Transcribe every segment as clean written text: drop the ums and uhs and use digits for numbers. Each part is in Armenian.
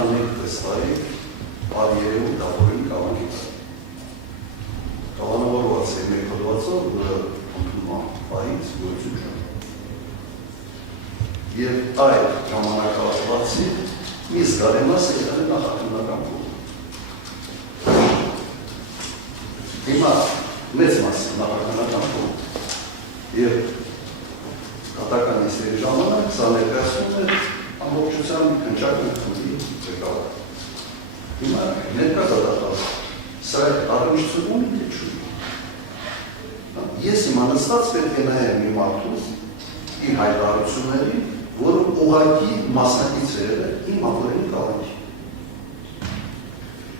ամեն տեսարի արիերում դավորին կավանից։ Կավանավորված է մեկ հոդվածով, որը ընդունում պահից գործում չան։ Եվ այդ ժամանակահատվածի մի զգալի մասը եղել է նախաքննական փուլ։ Հիմա մեծ մասը նախաքննական փուլ։ Եվ կատական իսերի ժամանակ սա ներկայացնում է ամբողջության քննչական փուլի ղեկավար։ Հիմա ներկա դատախազ սա առնչություն ունի թե չունի։ Ես հիմա նստած պետք է նայեմ մի մարդուց իր հայտարարությունների, որը ուղղակի մասնակից է եղել իմ ապօրինի կալանքի։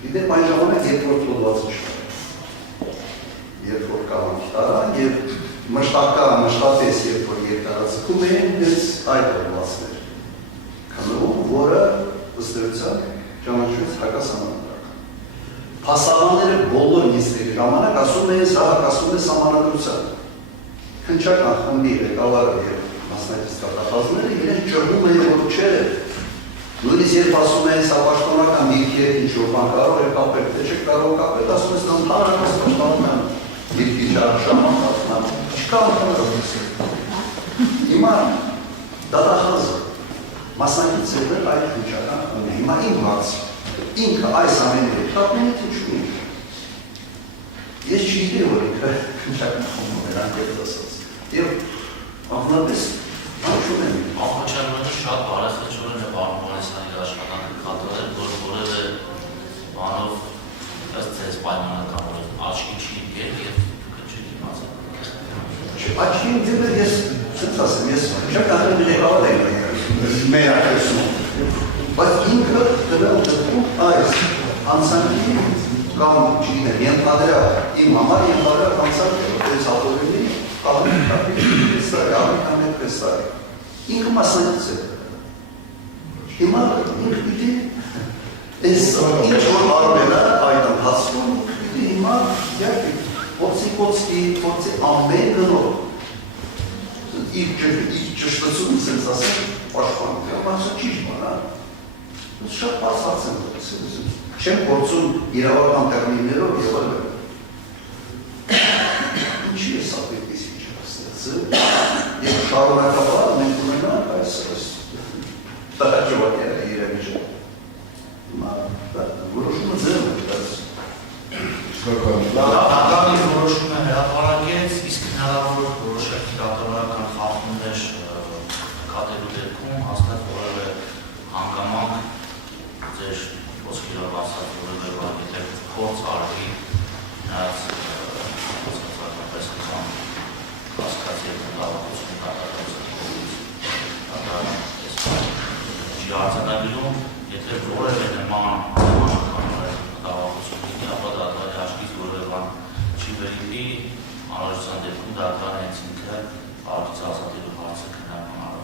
Գիտեմ այն ժամանակ երբ որ թողվածը չկա։ Երբ որ կալանքի տարա եւ մշտապես երբ որ երկարաձգում էին հենց այդ օրվացներ։ Քննում, որը ըստ էության ճանաչվեց հակասահմանադրական։ Փաստաբանները բոլոր նիստերի ժամանակ ասում էին սա հակասում է սահմանադրությանը։ Քննչական խմբի ղեկավարը եւ մասնակից կատախազները իրենց ջրում էին, որ չէ, նույնիսկ երբ ասում էին սա պաշտոնական դիրքի հետ ինչ-որ բան կարող է կապել, թե չէ կարող կապել, ասում ես ընդհանրապես պաշտոնական դիրքի շահմատացման, չկա ընդհանրապես։ Հիմա դատախազը մասնակից եղել այդ քննչական խմբի, հիմա իմ հարցը, ինքը այս ամենը պատմենի թե չունի։ Ես չգիտեմ, որ ինքը քննչական խմբում էր անկեղծ ասած։ Եվ աղնապես անչում եմ։ Աղոչարմանը շատ բարեխաչորեն է Բարմարեսանի աշխատանքը կատարել, որ որևէ բանով ըստ ձեզ պայմանական որ աչքի չի ընկել և դուք չեք իմացել։ Աչքի ընկել ես ցած ասեմ, ես քննչական ղեկավար եմ մեր ակրեսում։ Բայց ինքը դրել դեպքում այս անցանքի կամ չգիտեմ, ենթադրյալ իմ համար ենթադրյալ անցանք է, որտեղից ապօրինի ավելի տեսարի։ Ինքը մասնակից է։ Հիմա ինքը պիտի այս ինչ որ արվել է այդ ընթացքում պիտի հիմա փորձի ամեն գնով իր ճշտությունը սենց ասել պաշտպանում, ասա ճիշտ բան, շատ բացված եմ չեմ փորձում իրավական տերմիններով եւ այլն։ Ինչի է սա պետք է ստացել եւ շարունակաբար մենք ունենանք այս տակաճովակները իրենից։ Որոշումը ձեր է դարձ։ Շնորհակալ որոշումը հրապարակեց, իսկ հնարավոր որոշակի կառավարական խախտումներ կատելու դեպքում հաստատ որևէ հանգամանք ձեր ոսկերով ասած որևէ բան եթե փորձ արվի նրանց հասկացական հասկացի հետագայում չի արձանագրում, եթե որևէ նման դավախություն լինի, ապա դատարանի աչքից որևէ բան չի վերիվի, անհրաժեշտության դեպքում դատարանը հենց ինքը առողջ ազատելու հարցը քննարկման